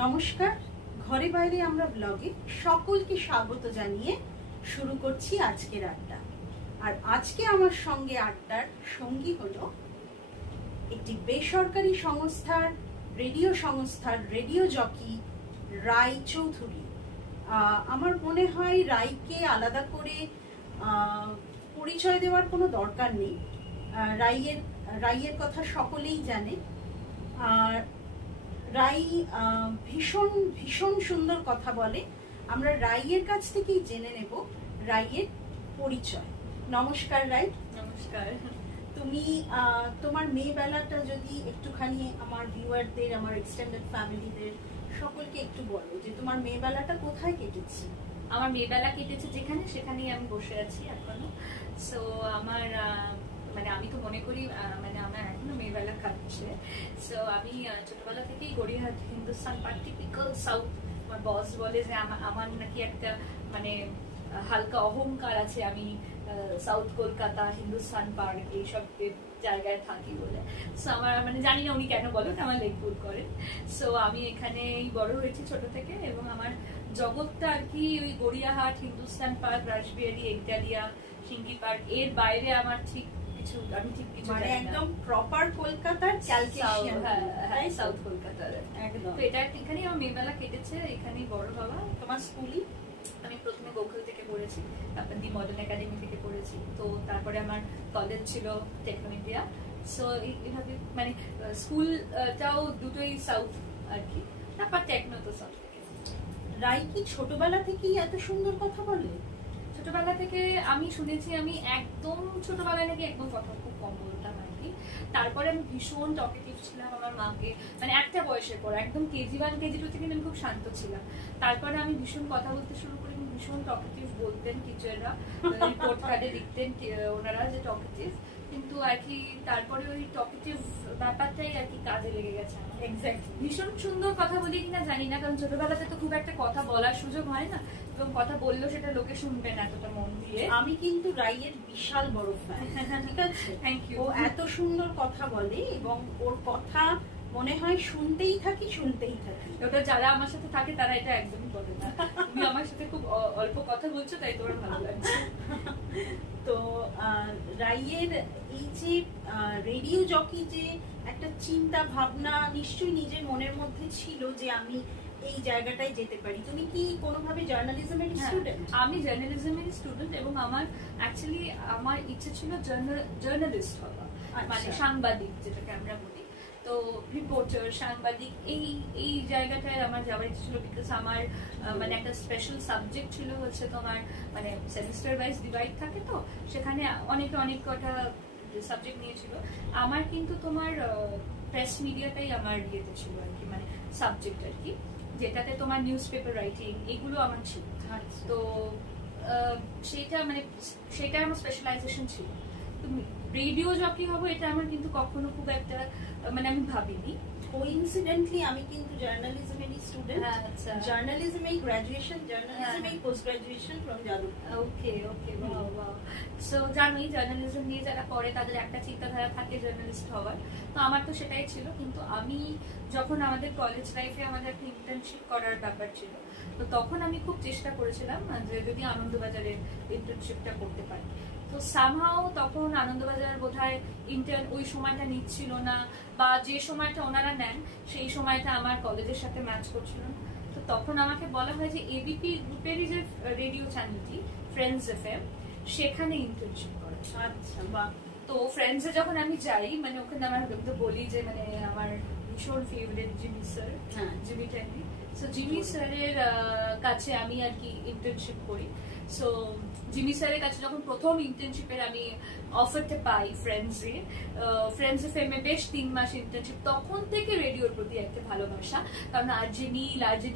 নমস্কার, ঘরে বাইরে আমরা ব্লগে সকলকে স্বাগত জানিয়ে শুরু করছি আজকের আড্ডা। আর আজকে আমার সঙ্গে আড্ডার সঙ্গী হলো একটি বেসরকারি সংস্থার রেডিও জকি রাই চৌধুরী। আমার মনে হয় রাইকে আলাদা করে পরিচয় দেওয়ার কোনো দরকার নেই। রাইয়ের কথা সকলেই জানে। আর রাই ভীষণ ভীষণ সুন্দর কথা বলে। আমরা রাইয়ের কাছ থেকেই জেনে নেব রাইয়ের পরিচয়। নমস্কার রাই। নমস্কার। তুমি তোমার মেয়েবেলাটা যদি একটুখানি আমার ভিউয়ারদের, আমার এক্সটেন্ডেড ফ্যামিলিদের সকলকে একটু বলো যে তোমার মেয়েবেলাটা কোথায় কেটেছে। আমার মেয়েবেলা কেটেছে যেখানে, সেখানেই আমি বসে আছি এখনো। সো আমার মানে আমি তো মনে করি মানে আমার এখনো মেয়েবেলা কাটছে। সো আমি ছোটবেলা থেকেই Gariahat Hindustan park, typical south. আমার বস বলে যে আমার নাকি একটা মানে হালকা অহংকার আছে, আমি সাউথ কলকাতা, হিন্দুস্তান পার্ক এইসব জায়গায় থাকি বলে। সো আমার মানে জানি না উনি কেন বলেন, আমার লেগ পুল করেন। সো আমি এখানেই বড় হয়েছি ছোট থেকে, এবং আমার জগৎটা আর কি ওই গড়িয়াহাট, হিন্দুস্তান পার্ক, রাসবিহারী, একডালিয়া, সিঙ্গি পার্ক, এর বাইরে আমার ঠিক কিছু মানে একদম প্রপার কলকাতার ক্যালকুলেশন। হ্যাঁ, সাউথ কলকাতার একদম। তো এটা এখানেই আমার মেয়েবেলা কেটেছে, এখানেই বড় হওয়া। তোমার স্কুলই আমি প্রথমে গোকুল থেকে পড়েছি, তারপর দি মডার্ন একাডেমি থেকে পড়েছি। তো তারপরে আমার কলেজ ছিল টেকনো ইন্ডিয়া। সো এইভাবে মানে স্কুলটাও দুটোই সাউথ আর কি, তারপর টেকনো তো সাউথ থেকে। রাই কি ছোটবেলা থেকেই এত সুন্দর কথা বলে? ছোটবেলা থেকে আমি শুনেছি, আমি একদম ছোটবেলায় নাকি একদম কথা খুব কম বলতাম আর কি। তারপরে আমি ভীষণ টকেটিভ ছিলাম আমার মাকে, মানে একটা বয়সের পর একদম কেজি 1 কেজি 2 থেকে আমি খুব শান্ত ছিলাম। তারপরে আমি ভীষণ কথা বলতে শুরু করি, ভীষণ টকেটিভ বলতেন টিচাররা, রিপোর্ট কার্ডে লিখতেন ওনারা যে টকেটিভ। কিন্তু আর কি তারপরে ওই টকেটিভ ব্যাপারটাই আর কি কাজে লেগে গেছে আমার। এক্স্যাক্টলি। ভীষণ সুন্দর কথা বলি কিনা জানি না, কারণ ছোটবেলাতে তো খুব একটা কথা বলার সুযোগ হয় না, এবং কথা বললেও সেটা লোকে শুনবে না এতটা মন দিয়ে। আমি কিন্তু রাইয়ের বিশাল বড় ফ্যান। ঠিক আছে, থ্যাংক ইউ। ও এত সুন্দর কথা বলে এবং ওর কথা মনে হয় শুনতেই থাকি। ওটা যারা আমার সাথে থাকে তারা এটা একদমই বলে না, তুমি আমার সাথে খুব অল্প কথা বলছো তাই তোমার ভালো লাগছে। তো রাইয়ের এই যে রেডিও জকি, যে একটা চিন্তা ভাবনা নিশ্চয়ই নিজের মনের মধ্যে ছিল যে আমি এই জায়গাটায় যেতে পারি। তুমি কি কোনোভাবে জার্নালিজমের স্টুডেন্ট? আমি জার্নালিজমের স্টুডেন্ট, এবং আমার অ্যাকচুয়ালি আমার ইচ্ছে ছিল জার্নালিস্ট হওয়া, মানে সাংবাদিক যেটাকে আমরা বলি। তো রিপোর্টার, সাংবাদিক, এই জায়গাটায় আমার যাওয়ার ইচ্ছে ছিল। বিকজ আমার মানে একটা স্পেশাল সাবজেক্ট ছিল হচ্ছে তোমার মানে সেমিস্টার ওয়াইজ ডিভাইড থাকে, তো সেখানে অনেক কটা সাবজেক্ট নিয়েছিল। আমার কিন্তু তোমার প্রেস মিডিয়াটাই আমার ইয়েতে ছিল আর কি, মানে সাবজেক্ট আর কি, যেটাতে তোমার নিউজ পেপার রাইটিং এগুলো আমার ছিল। তো সেটা আমার স্পেশালাইজেশন ছিল। রেডিও জকি হবো এটা আমার কিন্তু কখনো খুব একটা মানে আমি ভাবিনি। কোইন্সিডেন্টলি আমি কিন্তু জার্নালিজমেরই স্টুডেন্ট। জার্নালিজমেই গ্র্যাজুয়েশন, জার্নালিজমেই post graduation from Jadavpur. Okay, wow. So জানোই জার্নালিজম নিয়ে যারা পড়ে তাদের একটা চিন্তাধারা থাকে জার্নালিস্ট হওয়ার। তো আমার তো সেটাই ছিল। কিন্তু আমি যখন আমাদের কলেজ লাইফে আমাদের একটা ইন্টার্নশিপ করার ব্যাপার ছিল, তো তখন আমি খুব চেষ্টা করেছিলাম যে যদি আনন্দবাজারের ইন্টার্নশিপটা করতে পারি। তো সামহাও তখন আনন্দবাজার বোধহয় ইন্টার্ন ওই সময়টা নিচ্ছিল না, বা যে সময়টা ওনারা নেন সেই সময়টা আমার কলেজের সাথে ম্যাচ করছিল না। তো তখন আমাকে বলা হয় যে এবিপি গ্রুপেরই যে রেডিও চ্যানেলটি ফ্রেন্ডস এফএম, সেখানে ইন্টার্নশিপ করা। আচ্ছা, বাহ। তো ফ্রেন্ডসে যখন আমি যাই, মানে ওখানে আমার বলি যে মানে আমার ভীষণ favourite Jimmy sir, Jimmy Tangri. So Jimmy স্যারের কাছে আমি আর কি ইন্টার্নশিপ করি। সো জিমি স্যারের কাছে যখন প্রথম ইন্টার্নশিপের আমি অফারটা পাই ফ্রেন্ডস এফএমে বেশ 3 মাস ইন্টার্নশিপ, তখন থেকে রেডিওর প্রতি একটা ভালোবাসা। কারণ আরজে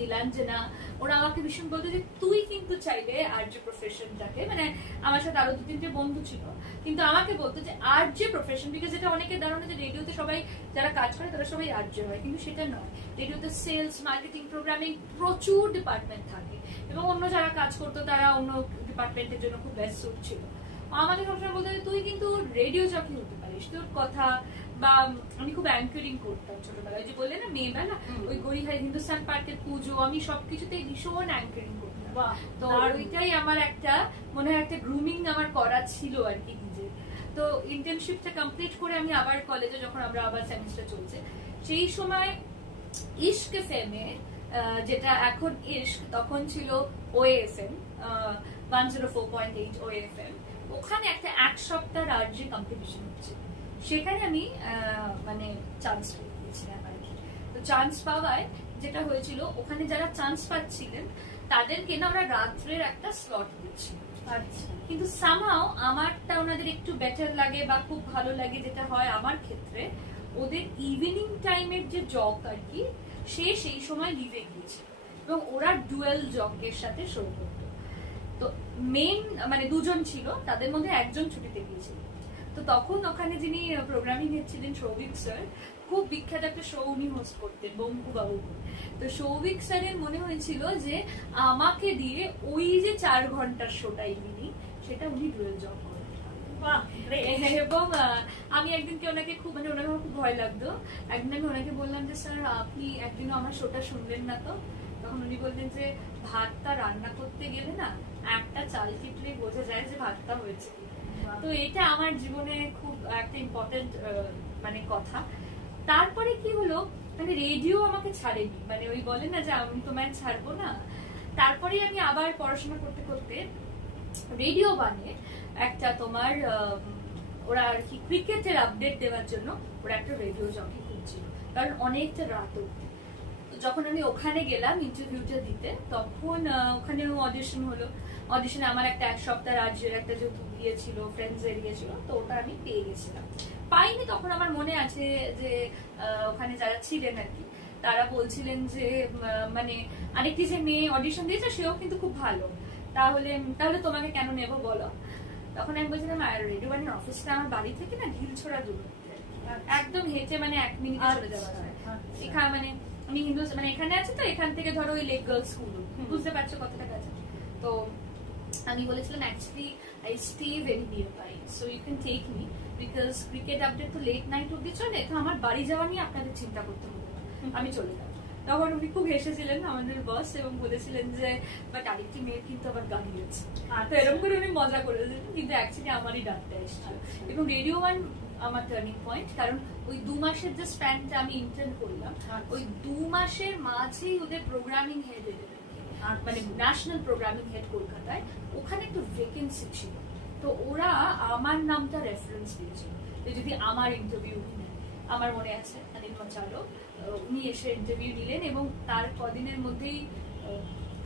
নীলাঞ্জনা ওরা আমাকে ভীষণ বলতো যে তুই কিন্তু চাইলে আরজে প্রফেশনটাকে, মানে আমার সাথে আরো 2-3টে বন্ধু ছিল, কিন্তু আমাকে বলতো যে আরজে প্রফেশন, বিকজ যেটা অনেকের ধারণা যে রেডিওতে সবাই যারা কাজ করে তারা সবাই আরজে হয়, কিন্তু সেটা নয়। রেডিওতে সেলস, মার্কেটিং, প্রোগ্রামিং প্রচুর ডিপার্টমেন্ট থাকে, এবং অন্য যারা কাজ করতো তারা অন্য ডিপার্টমেন্টের জন্য খুব বেস্ট সুট ছিল। আমাকে সবসময় বলতে তুই কিন্তু রেডিও জকি হতে পারিস, তোর কথা বা আমি খুব অ্যাঙ্কারিং করতাম ছোটবেলায়, যে বললে না মেয়েবেলা ওই গড়িয়াহাট হিন্দুস্তান পার্কের পুজো, আমি সবকিছুতেই ভীষণ অ্যাঙ্কারিং করতাম। তো ওইটাই আমার একটা মনে হয় একটা গ্রুমিং আমার করা ছিল আর কি নিজে। তো ইন্টার্নশিপটা কমপ্লিট করে আমি আবার কলেজে, যখন আমরা আবার সেমিস্টার চলছে, সেই সময় ইশক এফএমে, যেটা এখন ইশক, তখন ছিল ওএফএম 104.8 ওএফএম, ওখানে একটা 1 সপ্তাহ রাজ্যে কম্পিটিশন হচ্ছে। সেখানে আমি মানে চান্স পেয়েছিলাম আর কি। তো চান্স পাওয়ায় যেটা হয়েছিল, ওখানে যারা চান্স পাচ্ছিলেন তাদেরকে না ওরা রাত্রের একটা স্লট দিচ্ছিল। আচ্ছা। কিন্তু সামহাও আমারটা ওনাদের একটু বেটার লাগে বা খুব ভালো লাগে, যেটা হয় আমার ক্ষেত্রে, ওদের ইভিনিং টাইমের যে জগ আর কি, সেই সময় লিভে গিয়েছে এবং ওরা ডুয়েল জগের সাথে শো করতো। তো মেইন মানে দুজন ছিল, তাদের মধ্যে একজন ছুটিতে গিয়েছিল। তো তখন ওখানে যিনি প্রোগ্রামিং হেড ছিলেন, সৌভিক স্যার, খুব বিখ্যাত একটা শো উনি হোস্ট করতেন, বঙ্কু বাবু। তো সৌভিক স্যারের মনে হয়েছিল যে আমাকে দিয়ে ওই যে 4 ঘন্টার শোটা ইভিনিং, সেটা উনি ডুয়েল জব করেন। এবং আমি একদিনকে ওনাকে খুব, মানে ওনাকে খুব ভয় লাগতো, একদিন আমি ওনাকে বললাম যে স্যার আপনি একদিনও আমার শোটা শুনলেন না তো? তখন উনি বললেন যে ভাতটা রান্না করতে গেলে না একটা চাল টিপলেই বোঝা যায় যে ভাতটা হয়েছে। তো এটা আমার জীবনে খুব একটা ইম্পর্টেন্ট মানে কথা। তারপরে কি হলো, মানে রেডিও আমাকে ছাড়েনি, মানে ওই বলে না যে আমি তোমায় ছাড়বো না। তারপরে আমি আবার পড়াশোনা করতে করতে রেডিও বানিয়ে একটা তোমার ওরা আর কি ক্রিকেটের আপডেট দেওয়ার জন্য ওরা একটা রেডিও জকি খুঁজছিল, কারণ অনেকটা রাত অব্দি। যখন আমি ওখানে গেলাম ইন্টারভিউটা দিতে, তখন ওখানে অডিশন হলো। অডিশনে আমার একটা 1 সপ্তাহ রাজ্যের একটা যেহেতু গিয়েছিল, ফ্রেন্ডস এরিয়া ছিল, তো ওটা আমি পেয়ে গেছিলাম। পাইনি তখন আমার মনে আছে যে ওখানে যারা ছিলেন আর কি, তারা বলছিলেন যে মানে আরেকটি যে মেয়ে অডিশন দিয়েছে সেও কিন্তু খুব ভালো, তাহলে তোমাকে কেন নেবো বলো। তখন আমি বলছিলাম রেডিও বানির অফিসটা আমার বাড়ি থেকে না ঢিলছোড়া দূরত্বে, একদম হেঁটে মানে 1 মিনিটে চলে যাওয়া যায়। এখানে মানে আমি মানে এখানে আছি, তো এখান থেকে ধরো ওই লেক গার্লস স্কুল, বুঝতে পারছো কতটা কাছে। তো আমি বলেছিলাম actually I stay very near by, so you can take me, because cricket update তো লেট নাইট অব্দি চলে, তো আমার বাড়ি যাওয়া নিয়ে আপনাদের চিন্তা করতে হবে না, আমি চলে যাব। তখন উনি খুব হেসেছিলেন আমাদের বস, এবং বলেছিলেন যে বাট আরেকটি মেয়ের কিন্তু আবার গাড়ি আছে, তো এরকম করে উনি মজা করেছিলেন, কিন্তু অ্যাকচুয়ালি আমারই ডাকটা এসেছিল। এবং রেডিও 1 আমার টার্নিং পয়েন্ট, কারণ ওই 2 মাসের যে স্প্যানটা আমি ইন্টার্ন করলাম, ওই 2 মাসের মাঝেই ওদের প্রোগ্রামিং হেড এদের, মানে ন্যাশনাল প্রোগ্রামিং হেড কলকাতায়, ওখানে একটু ভ্যাকেন্সি ছিল। তো ওরা আমার নামটা রেফারেন্স দিয়েছিল যদি আমার ইন্টারভিউ নেয়। আমার মনে আছে অনিল মচালো, উনি এসে ইন্টারভিউ নিলেন এবং তার কদিনের মধ্যেই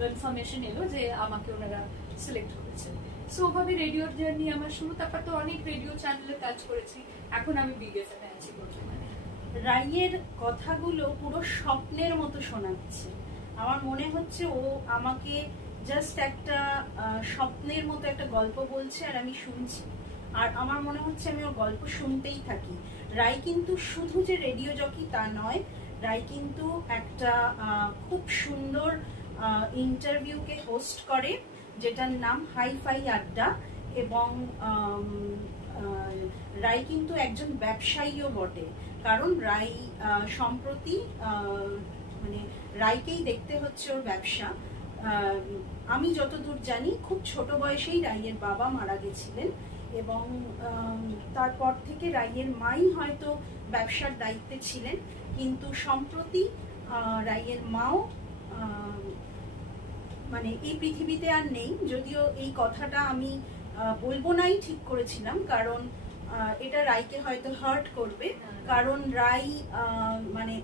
কনফার্মেশন এলো যে আমাকে ওনারা সিলেক্ট করেছেন। সো ওভাবে রেডিওর জার্নি আমার শুরু। তারপর তো অনেক রেডিও চ্যানেলে কাজ করেছি, এখন আমি বিগ এফএম এ আছি বর্তমানে। রাইয়ের কথাগুলো পুরো স্বপ্নের মতো শোনাচ্ছে। আমার মনে হচ্ছে ও আমাকে জাস্ট একটা স্বপ্নের মতো একটা গল্প বলছে আর আমি শুনছি, আর আমার মনে হচ্ছে আমি ওর গল্প শুনতেই থাকি। রাই কিন্তু শুধু যে রেডিও জকি তা নয়, রাই কিন্তু একটা খুব সুন্দর ইন্টারভিউকে হোস্ট করে, যেটার নাম হাই ফাই আড্ডা। এবং রাই কিন্তু একজন ব্যবসায়ীও বটে, কারণ রাই সম্প্রতি মানে রাইকেই দেখতে হচ্ছে ওর ব্যবসা। আমি যতদূর জানি খুব ছোট বয়সেই রাইয়ের বাবা মারা গেছিলেন, এবং তারপর থেকে রাইয়ের মাই হয়তো ব্যবসার দায়িত্বে ছিলেন, কিন্তু সম্প্রতি রাইয়ের মাও মানে এই পৃথিবীতে আর নেই। যদিও এই কথাটা আমি বলবো নাই ঠিক করেছিলাম, কারণ এটা রাইকে হয়তো হার্ট করবে, কারণ রাই মানে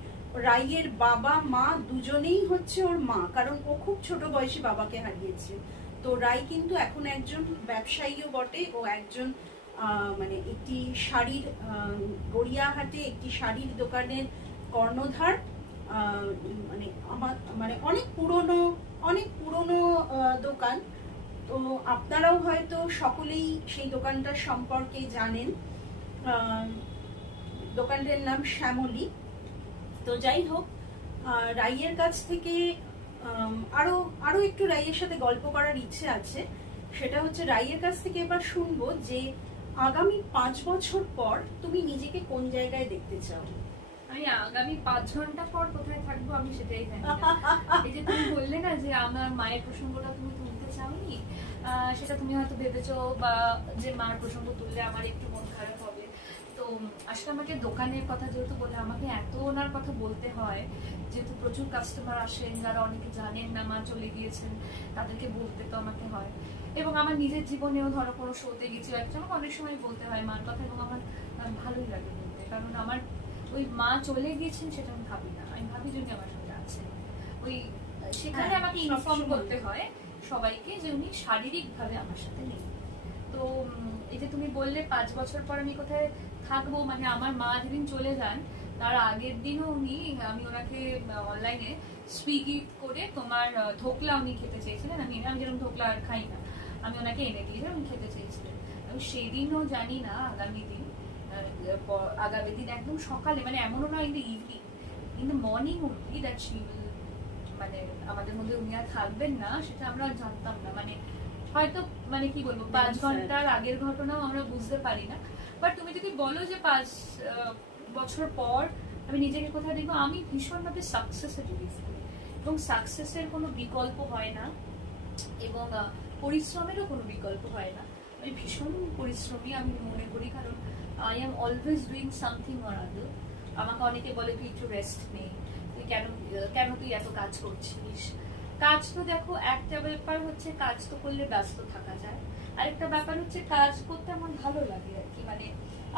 রাইয়ের বাবা মা দুজনেই হচ্ছে ওর মা, কারণ ও খুব ছোট বয়সে বাবাকে হারিয়েছে। তো রাই কিন্তু এখন একজন ব্যবসায়ীও বটে। ও একজন মানে একটি শাড়ির গড়িয়াহাটে একটি শাড়ির দোকানের কর্ণধার, মানে আমার মানে অনেক পুরনো দোকান। তো আপনারাও হয়তো সকলেই সেই দোকানটার সম্পর্কে জানেন। দোকানটার নাম শ্যামলী। তো যাই হোক, রাইয়ের কাছ থেকে আরো একটু রাইয়ের সাথে গল্প করার ইচ্ছে আছে। সেটা হচ্ছে রাইয়ের কাছ থেকে এবার শুনবো যে আগামী 5 বছর পর তুমি নিজেকে কোন জায়গায় দেখতে চাও? আমি আগামী 5 ঘন্টা পর কোথায় থাকবো আমি সেটাই জানি না। এই যে তুমি বললে না যে আমার মায়ের প্রসঙ্গটা তুমি তুলতে চাওনি, সেটা তুমি হয়তো ভেবেছো বা যে মার প্রসঙ্গ তুললে আমার একটু মন খারাপ হবে। তো আসলে আমাকে দোকানের কথা যেহেতু বলে আমাকে এত ওনার কথা বলতে হয়, যেহেতু প্রচুর কাস্টমার আসেন যারা অনেকে জানেন না মা চলে গিয়েছেন, তাদেরকে বলতে তো আমাকে হয়। এবং আমার নিজের জীবনেও ধরো কোনো শোতে গেছি আমাকে অনেক সময় বলতে হয় মার কথা, এবং আমার ভালোই লাগে বলতে, কারণ আমার ওই মা চলে গিয়েছেন সেটা আমি ভাবি না, আমি ভাবি যদি আমার সঙ্গে আছে ওই সেখানে আমাকে ইনফর্ম করতে হয় সবাইকে যে উনি শারীরিক ভাবে আমার সাথে নেই। তো এই যে তুমি বললে 5 বছর পর আমি কোথায় থাকবো, মানে আমার মা যেদিন চলে যান তার আগের দিনও আমি ওনাকে অনলাইনে সুইগি করে তোমার ধোকলা উনি খেতে চেয়েছিলেন, আমি যেরকম ধোকলা আর খাই না, আমি ওনাকে এনে দিয়েছিলাম, উনি খেতে চেয়েছিলেন। আমি সেদিনও জানি না আগামী দিন একদম সকালে, মানে এমনও না in the evening, in the morning only that she will, মানে আমাদের মধ্যে উনি আর থাকবেন না সেটা আমরা জানতাম না। মানে হয়তো মানে কি বলবো 5 ঘন্টার আগের ঘটনাও আমরা বুঝতে পারি না। বাট তুমি যদি বলো যে 5 বছর পর আমি নিজেকে কোথায় দেখবো, আমি ভীষণভাবে সাকসেসে বিলিভ করি, এবং সাকসেসের কোনো বিকল্প হয় না এবং পরিশ্রমেরও কোনো বিকল্প হয় না। আমি ভীষণ পরিশ্রমী আমি মনে করি, কারণ I am always doing something or other. আমাকে অনেকে বলে তুই একটু রেস্ট নেই, তুই কেন তুই এত কাজ করছিস। কাজ তো দেখো একটা ব্যাপার হচ্ছে কাজ তো করলে ব্যস্ত থাকা যায়, আরেকটা ব্যাপার হচ্ছে কাজ করতে আমার ভালো লাগে আর কি। মানে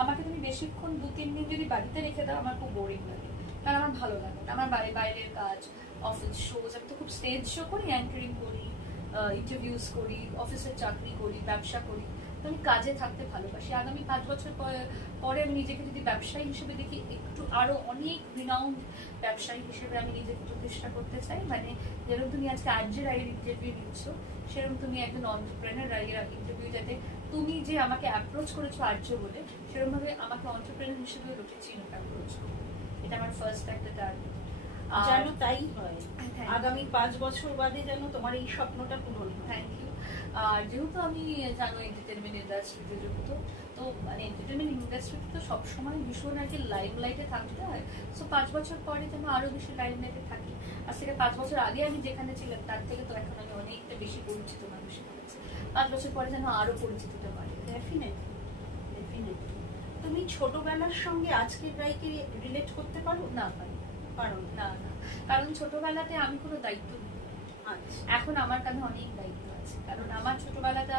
আমাকে তুমি বেশিক্ষণ 2-3 দিন যদি বাড়িতে রেখে দাও আমার খুব বোরিং লাগে, কারণ আমার ভালো লাগে না। আমার বাইরের কাজ, অফিস শোজ, আমি তো খুব স্টেজ শো করি, অ্যাঙ্কারিং করি, ইন্টারভিউজ করি, অফিসের চাকরি করি, ব্যবসা করি, তো আমি কাজে থাকতে ভালোবাসি। আগামী 5 বছর পরে আমি নিজেকে যদি ব্যবসায়ী হিসেবে দেখি, একটু আরো অনেক রিনাউন্ড ব্যবসায়ী হিসেবে আমি নিজেকে প্রতিষ্ঠা করতে চাই। মানে যেরকম তুমি আজকে আরজে রায়ের ইন্টারভিউ নিচ্ছ, সেরকম তুমি একজন এন্টারপ্রেনার রায়ের ইন্টারভিউ, যাতে তুমি যে আমাকে অ্যাপ্রোচ করেছো আরজে বলে, সেরকম ভাবে আমাকে এন্টারপ্রেনার হিসেবে লোকে চিনুক, অ্যাপ্রোচ করবে। এটা আমার ফার্স্ট একটা টার্গেট। যেন তাই হয়, আগামী 5 বছর বাদে যেন তোমার এই স্বপ্নটা পূরণ হয়। Thank you. আর যেহেতু আমি জানো এন্টারটেনমেন্ট ইন্ডাস্ট্রিতে যুক্ত, তো মানে এন্টারটেনমেন্ট ইন্ডাস্ট্রিতে তো সবসময় ভীষণ আর কি লাইমলাইটে থাকতে হয়। সো 5 বছর পরে যেন আরো বেশি লাইমলাইটে থাকি। আজ থেকে 5 বছর আগে আমি যেখানে ছিলাম তার থেকে তো এখন আমি অনেকটা বেশি পরিচিত মানুষের কাছে। 5 বছর পরে যেন আরো পরিচিতটা বাড়ে। ডেফিনেটলি। তুমি ছোটবেলার সঙ্গে আজকের রায়কে রিলেট করতে পারো? না পারি। না, কারণ ছোটবেলাতে আমি কোনো দায়িত্ব নিই। এখন আমার কাঁধে অনেক দায়িত্ব আছে, কারণ আমার ছোটবেলাটা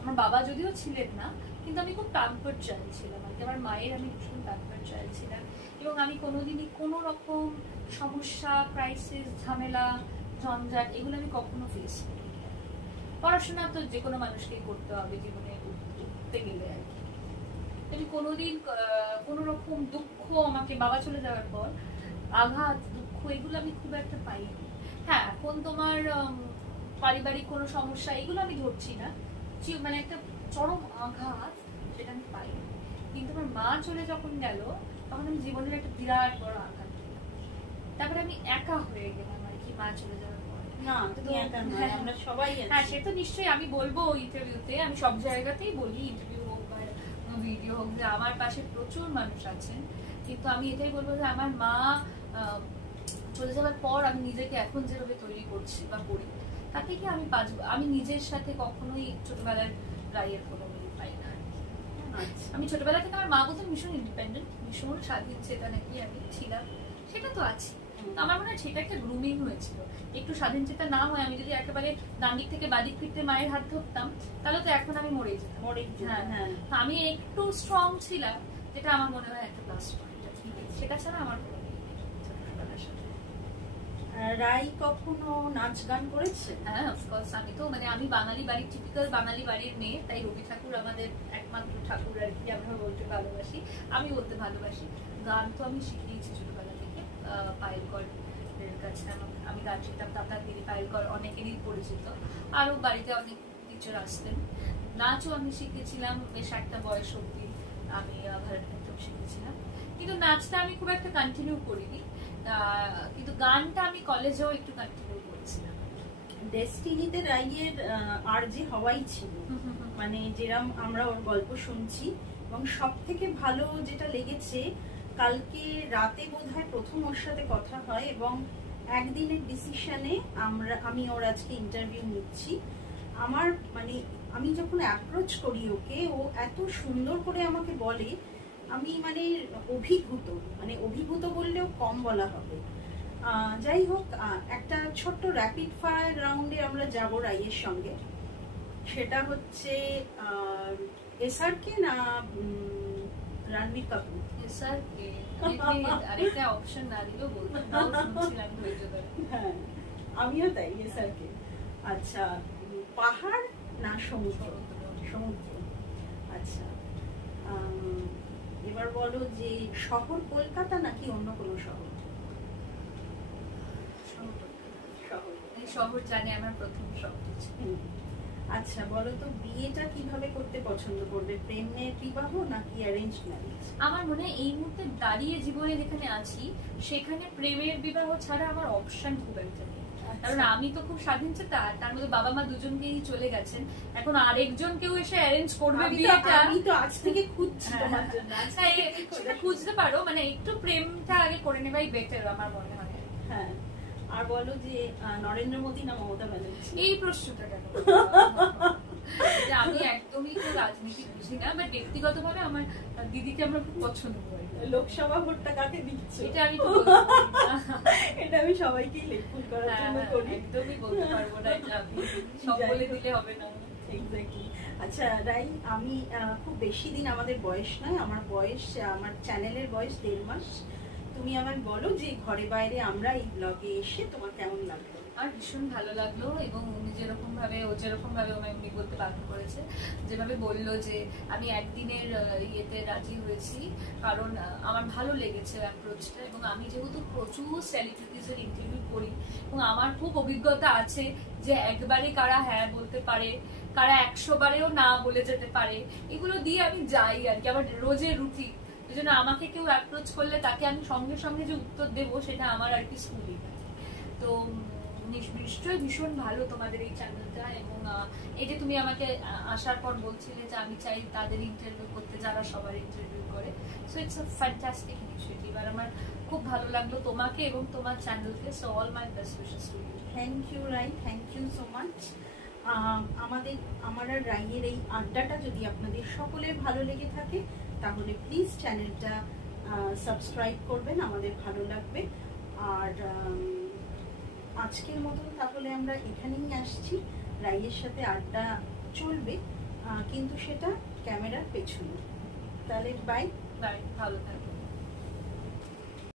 আমার বাবা যদিও ছিলেন না, কিন্তু আমি খুব প্যাম্পার্ড চাইল্ড ছিলাম। আমার মায়ের আমি ভীষণ প্যাম্পার্ড চাইল্ড ছিলাম, এবং আমি কোনোদিনই কোনো রকম সমস্যা, ক্রাইসিস, ঝামেলা, ঝঞ্ঝাট এগুলো আমি কখনো ফেস করি। পড়াশোনা তো যে কোনো মানুষকেই করতে হবে জীবনে উঠতে গেলে আর কি। আমি কোনোদিন কোনো রকম দুঃখ আমাকে বাবা চলে যাওয়ার পর, আঘাত, দুঃখ এগুলো আমি খুব একটা পাইনি। হ্যাঁ, এখন তোমার পারিবারিক কোনো সমস্যা এগুলো আমি ধরছি না, মানে একটা চরম আঘাত সেটা আমি পাইনি। কিন্তু আমার মা চলে যখন গেল তখন আমি জীবনের একটা বিরাট বড় আঘাত পেলাম। তারপরে আমি একা হয়ে গেলাম আর কি মা চলে যাওয়ার পর। হ্যাঁ, সে তো নিশ্চয়ই আমি বলবো ইন্টারভিউতে, আমি সব জায়গাতেই বলি, ইন্টারভিউ হোক বা ভিডিও হোক, যে আমার পাশে প্রচুর মানুষ আছেন। কিন্তু আমি এটাই বলবো যে আমার মা চলে যাওয়ার পর আমি নিজেকে এখন যেভাবে তৈরি করছি বা করি, তাতে কি আমি নিজের সাথে কখনোই ছোটবেলার রায়ের কোনো মিল পাই না। আমি ছোটবেলা থেকে আমার মা বলতেন ভীষণ ইন্ডিপেন্ডেন্ট, ভীষণ স্বাধীন চেতা নাকি আমি ছিলাম, সেটা তো আছে। আমার মনে হয় সেটা একটা গ্রুমিং হয়েছিল। একটু স্বাধীন চেতা না হয়, আমি যদি একেবারে ডান দিক থেকে বাদিক ফিরতে মায়ের হাত ধরতাম, তাহলে তো এখন আমি মরে যেতাম। হ্যাঁ, আমি একটু স্ট্রং ছিলাম, যেটা আমার মনে হয় একটা প্লাস পয়েন্ট। সেটা ছাড়া আমার রাই কখনো নাচ গান করেছে? হ্যাঁ, অফকোর্স। আমি তো মানে আমি বাঙালি বাড়ির, টিপিক্যাল বাঙালি বাড়ির মেয়ে, তাই রবি ঠাকুর আমাদের একমাত্র ঠাকুর আর কি। আমরা বলতে ভালোবাসি, আমি বলতে ভালোবাসি। গান তো আমি শিখিয়েছি ছোটবেলা থেকে পায়েলকরের কাছে। আমি গান শিখতাম, তাপনাথ দিদি, পায়েলকর অনেকেরই পরিচিত, আরো বাড়িতে অনেক টিচার আসতেন। নাচও আমি শিখেছিলাম বেশ একটা বয়স অব্দি, আমি ভারতনাট্যম শিখেছিলাম। কিন্তু নাচটা আমি খুব একটা কন্টিনিউ করিনি, কিন্তু গানটা আমি কলেজেও একটু কন্টিনিউ করেছিলাম। ডেস্টিনিতে রাইয়ের আরজে হওয়াই ছিল, মানে যেরকম আমরা ওর গল্প শুনছি, এবং সব থেকে ভালো যেটা লেগেছে, কালকে রাতে বোধহয় প্রথম ওর সাথে কথা হয় এবং একদিনের ডিসিশনে আমি ওর আজকে ইন্টারভিউ নিচ্ছি। আমার মানে আমি যখন অ্যাপ্রোচ করি ওকে, ও এত সুন্দর করে আমাকে বলে, আমি মানে অভিভূত বললেও কম বলা হবে। যাই হোক, একটা ছোট্ট র্যাপিড ফায়ার রাউন্ডে আমরা যাব রাইয়ের সঙ্গে। সেটা হচ্ছে এসআরকে না রণবীর কাপুর? এসআরকে। আরেকটা অপশন না দিলেও বলতাম, নাও শুনছিলাম ধৈর্য ধরে। হ্যাঁ, আমিও তাই, এসআরকে। আচ্ছা, পাহাড় না সমুদ্র? সমুদ্র। আচ্ছা, এবার বলো যে শহর কলকাতা নাকি অন্য কোনো শহর? শহর জানি আমার প্রথম শহর। আচ্ছা বলো তো, বিয়েটা কিভাবে করতে পছন্দ করবে? প্রেমের বিবাহ নাকি অ্যারেঞ্জ ম্যারেজ? আমার মনে হয় এই মুহূর্তে দাঁড়িয়ে জীবনে যেখানে আছি সেখানে প্রেমের বিবাহ ছাড়া আমার অপশন খুব একটা নেই। কারণ আমি তো খুব স্বাধীন চেতা, তার মধ্যে বাবা মা দুজনকেই চলে গেছেন, এখন আরেকজন কেউ এসে অ্যারেঞ্জ করবে বিয়েটা। আমি তো আজ থেকে খুঁজছি তোমার জন্য। সেটা খুঁজতে পারো, মানে একটু প্রেমটা আগে করে নেবাই বেটার আমার মনে হয়। হ্যাঁ, আর বলো যে নরেন্দ্র মোদী না মমতা ব্যানার্জি? এই প্রশ্নটা কেন? আমি একদমই তো রাজনীতি বুঝি না, বাট ব্যক্তিগতভাবে আমার দিদিকে আমরা খুব পছন্দ করি। লোকসভা ভোটটা কাকে দিচ্ছ? এটা আমি এটা আমি সবাইকেই লেখপুল করার জন্য করি। একদমই বলতে পারবো না, এটা আমি সব বলে দিলে হবে না। এক্স্যাক্টলি। আচ্ছা রাই, আমি খুব বেশি দিন আমাদের বয়স নয়, আমার চ্যানেলের বয়স 1.5 মাস। তুমি আমায় বলো যে ঘরে বাইরে আমরা এই ব্লগে এসে তোমার কেমন লাগলো? আর ভীষণ ভালো লাগলো, এবং উনি যেরকম ভাবে উনি বলতে বাধ্য করেছে, যেভাবে বললো যে আমি একদিনের ইয়েতে রাজি হয়েছি, কারণ আমার ভালো লেগেছে অ্যাপ্রোচটা। এবং আমি যেহেতু প্রচুর সেলিব্রিটিজের ইন্টারভিউ করি এবং আমার খুব অভিজ্ঞতা আছে যে একবারে কারা হ্যাঁ বলতে পারে, কারা 100 বারেও না বলে যেতে পারে, এগুলো দিয়ে আমি যাই আর কি, আমার রোজের রুটিন। এই জন্য আমাকে কেউ অ্যাপ্রোচ করলে তাকে আমি সঙ্গে সঙ্গে যে উত্তর দেবো সেটা আমার আর কি স্কুলই। তো নিশ্চয়ই ভীষণ ভালো তোমাদের এই চ্যানেলটা, এবং এই যে তুমি আমাকে আসার পর বলছিলে যে আমি চাই তাদের ইন্টারভিউ করতে যারা সবার ইন্টারভিউ করে, so it's a fantastic initiative. আর আমার খুব ভালো লাগলো তোমাকে এবং তোমার চ্যানেলকে। So all my best wishes to you. Thank you Rai, thank you so much. আমার আর রাইয়ের এই আড্ডাটা যদি আপনাদের সকলের ভালো লেগে থাকে তাহলে প্লিজ চ্যানেলটা সাবস্ক্রাইব করবেন, আমাদের ভালো লাগবে। আর আজকের মতন তাহলে আমরা এখানেই আসছি। রাইয়ের সাথে আড্ডা চলবে, কিন্তু সেটা ক্যামেরার পেছনে। তাহলে বাই। ভালো থাকবে।